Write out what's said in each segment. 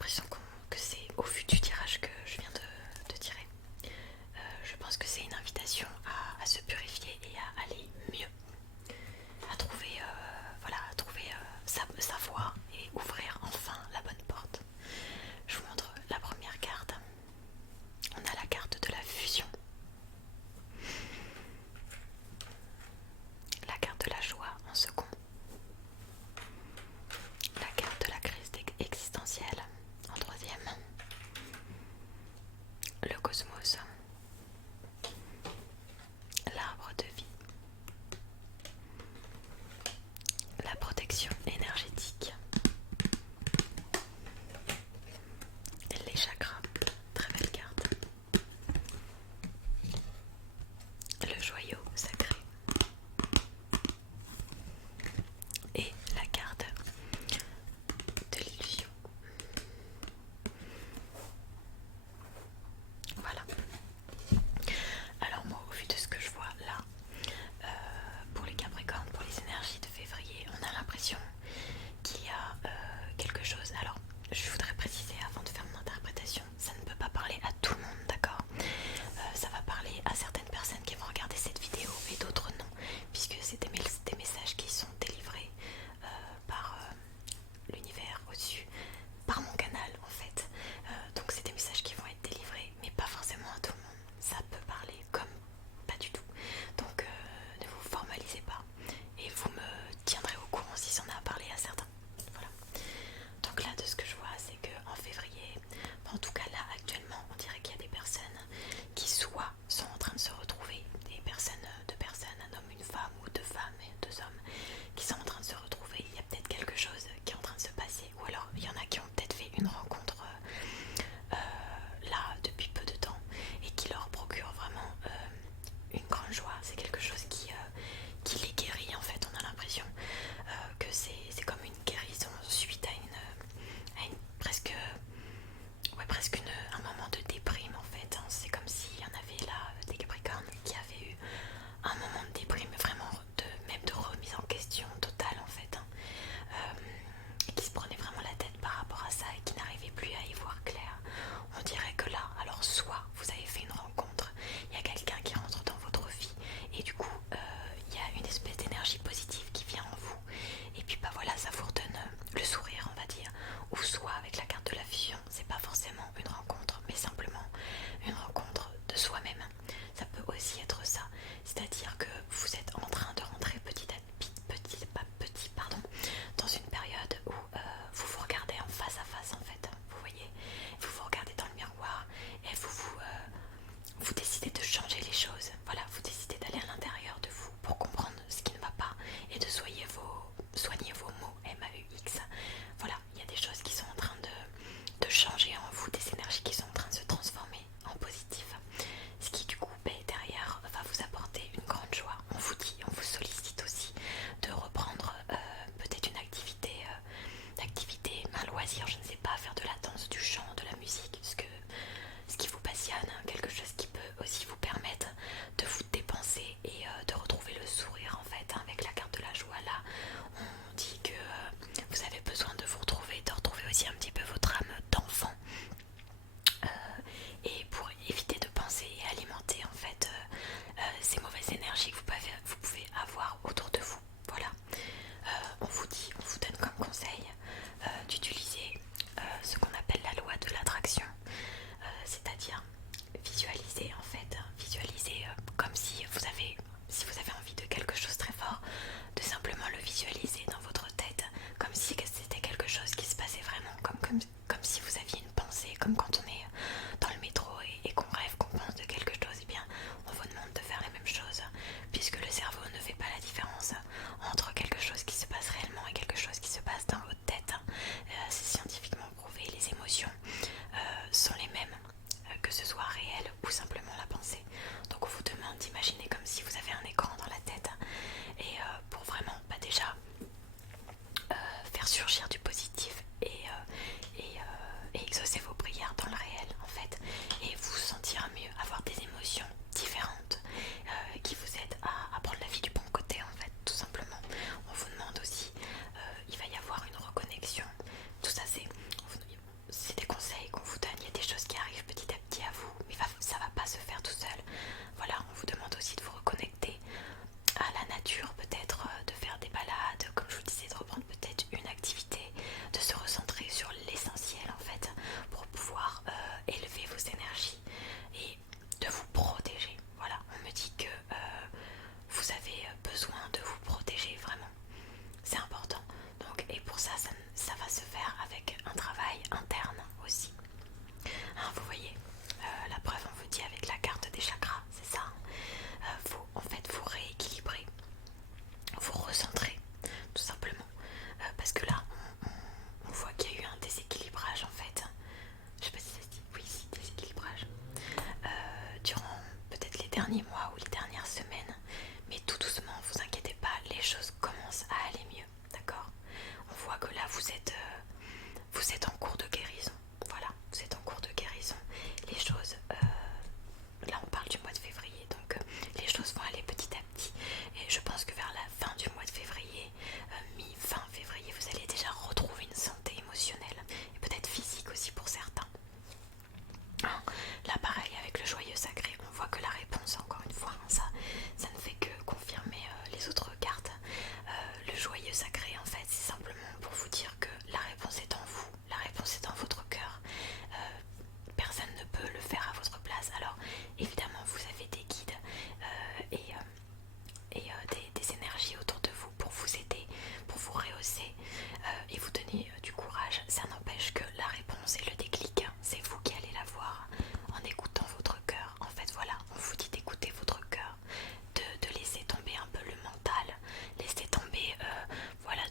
l'impression que c'est au vu du tirage que je viens de tirer. Je pense que c'est une invitation à se purifier et à aller mieux, à trouver, voilà, à trouver sa voie et ouvrir enfin la bonne porte. Je vous montre la première carte. On a la carte de la fusion, la carte de la joie en second, la carte de la crise existentielle en troisième, lieu sacré en fait, c'est simplement pour vous dire que la réponse est en vous, la réponse est dans votre cœur. Personne ne peut le faire à votre place. Alors évidemment vous avez des guides des énergies autour de vous pour vous aider, pour vous rehausser et vous donner du courage. Ça n'empêche que la réponse et le déclic, hein, c'est vous qui allez la voir en écoutant votre cœur. En fait voilà, on vous dit d'écouter votre cœur, de laisser tomber un peu le mental, laisser tomber voilà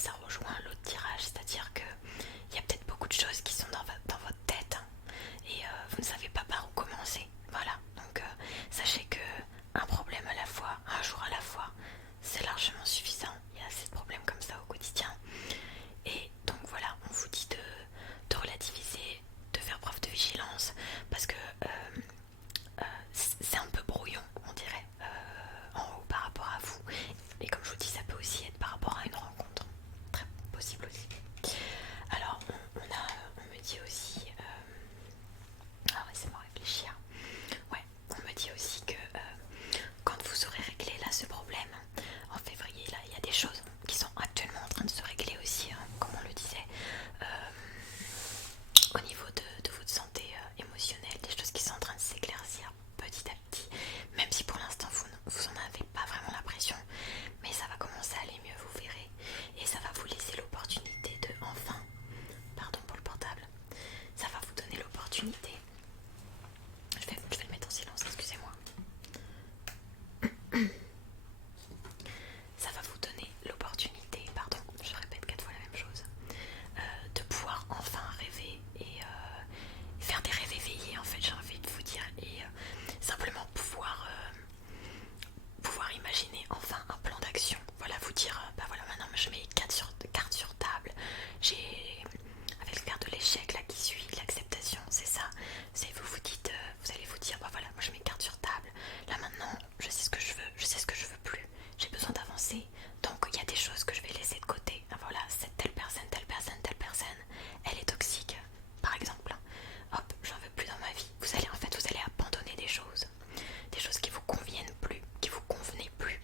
ça rejoint l'autre tirage, c'est-à-dire que il y a peut-être beaucoup de choses qui sont dans votre tête, hein, et vous ne savez pas par où commencer. Voilà, donc sachez que un problème à la fois, un jour à la fois, c'est largement suffisant. Il y a assez de problèmes comme ça au quotidien. Et donc voilà, on vous dit de relativiser, de faire preuve de vigilance, parce que c'est un peu brouillon, on dirait, en haut par rapport à vous. Et comme je vous dis, ça peut aussi être par rapport à une rencontre. Très possible aussi. Alors, on me dit aussi... alors, laissez-moi réfléchir. Ouais, on me dit aussi que quand vous aurez réglé là ce problème, en février, là, il y a des choses qui sont actuellement en train de se régler aussi, hein, comme on le disait. Au niveau de votre santé émotionnelle, des choses qui sont en train de s'éclaircir petit à petit, même si pour l'instant vous en avez pas vraiment l'impression, mais ça va commencer à aller mieux, vous verrez, et ça va vous laisser l'opportunité de enfin, pardon pour le portable, ça va vous donner l'opportunité, je vais le mettre en silence, excusez-moi, ça va vous donner l'opportunité, pardon, je répète 4 fois la même chose, de pouvoir enfin rêver et faire des rêves éveillés, en fait, j'ai envie de vous dire, et simplement pouvoir imaginer enfin un plan d'action. Voilà, vous dire, bah voilà, maintenant je mets cartes sur table, j'ai, avec le carte de l'échec là qui suit, l'acceptation, c'est ça, vous dites, vous allez vous dire, bah voilà, moi je mets cartes sur table, là maintenant je sais ce que je veux, je sais ce que je veux plus, j'ai besoin d'avancer, donc il y a des choses que je vais laisser de côté. Ah, voilà, cette telle personne, elle est toxique, par exemple, hop, j'en veux plus dans ma vie. Vous allez abandonner des choses qui vous conviennent plus, qui vous convenaient plus,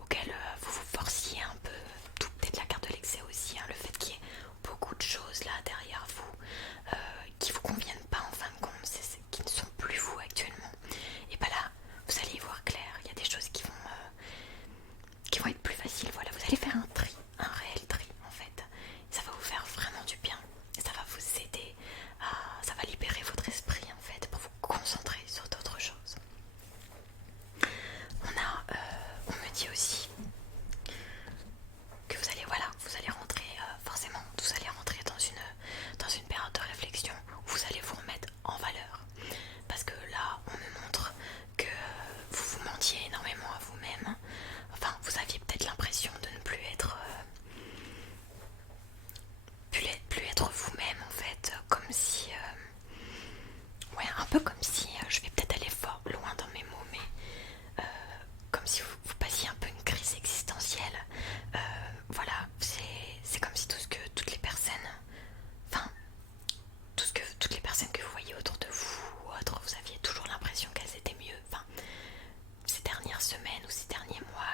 auxquelles vous vous forciez un peu, tout peut-être la carte de l'excès aussi, hein, le fait qu'il y ait beaucoup de choses là derrière vous qui vous conviennent pas en fin de compte, qui ne sont plus vous actuellement. Et bah là, vous allez y voir clair, il y a des choses qui vont être plus faciles. Voilà, vous allez faire un tri, un réel tri en fait. Ça va vous faire vraiment du bien. Ça va vous aider ça va libérer votre esprit en fait pour vous concentrer sur d'autres choses. On me dit aussi que vous allez rentrer forcément, vous allez rentrer dans une période de réflexion où vous allez vous remettre en valeur. Parce que là, on me montre que vous vous mentiez énormément à vous-même. Enfin, vous aviez peut-être l'impression de ne plus être vous-même en fait, comme si ouais, un peu comme si je vais peut-être aller fort loin dans mes mots, mais comme si vous passiez un peu une crise existentielle. Voilà, c'est comme si toutes les personnes, enfin toutes les personnes que vous voyez autour de vous ou autres, vous aviez toujours l'impression qu'elles étaient mieux. Enfin, ces dernières semaines ou ces derniers mois,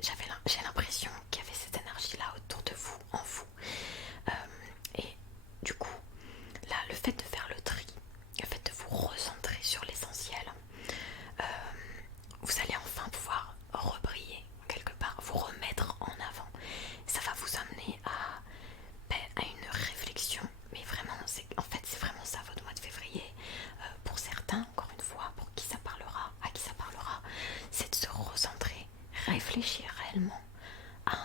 j'ai l'impression qu'il y avait cette énergie-là autour de vous, en vous. Et du coup, là, le fait de faire le tri, le fait de vous recentrer sur l'essentiel, vous allez enfin pouvoir rebriller quelque part, vous remettre en avant. Ça va vous amener à une réflexion, mais vraiment, en fait, c'est vraiment ça votre mois de février. Pour certains, encore une fois, à qui ça parlera, c'est de se recentrer, réfléchir réellement à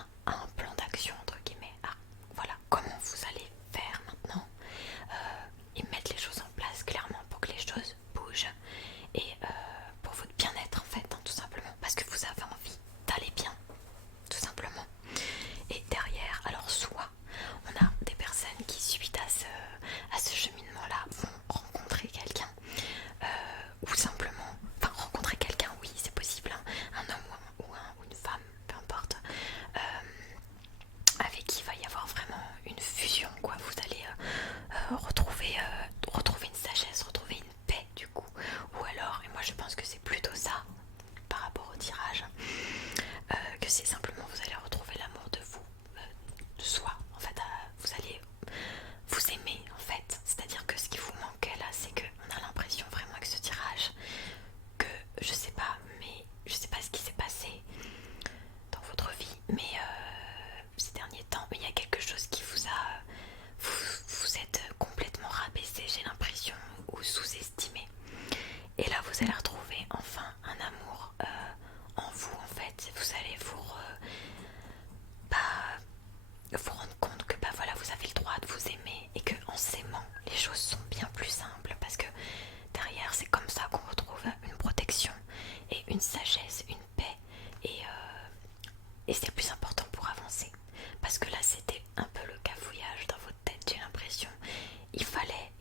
le plus important pour avancer. Parce que là, c'était un peu le cafouillage dans votre tête, j'ai l'impression. Il fallait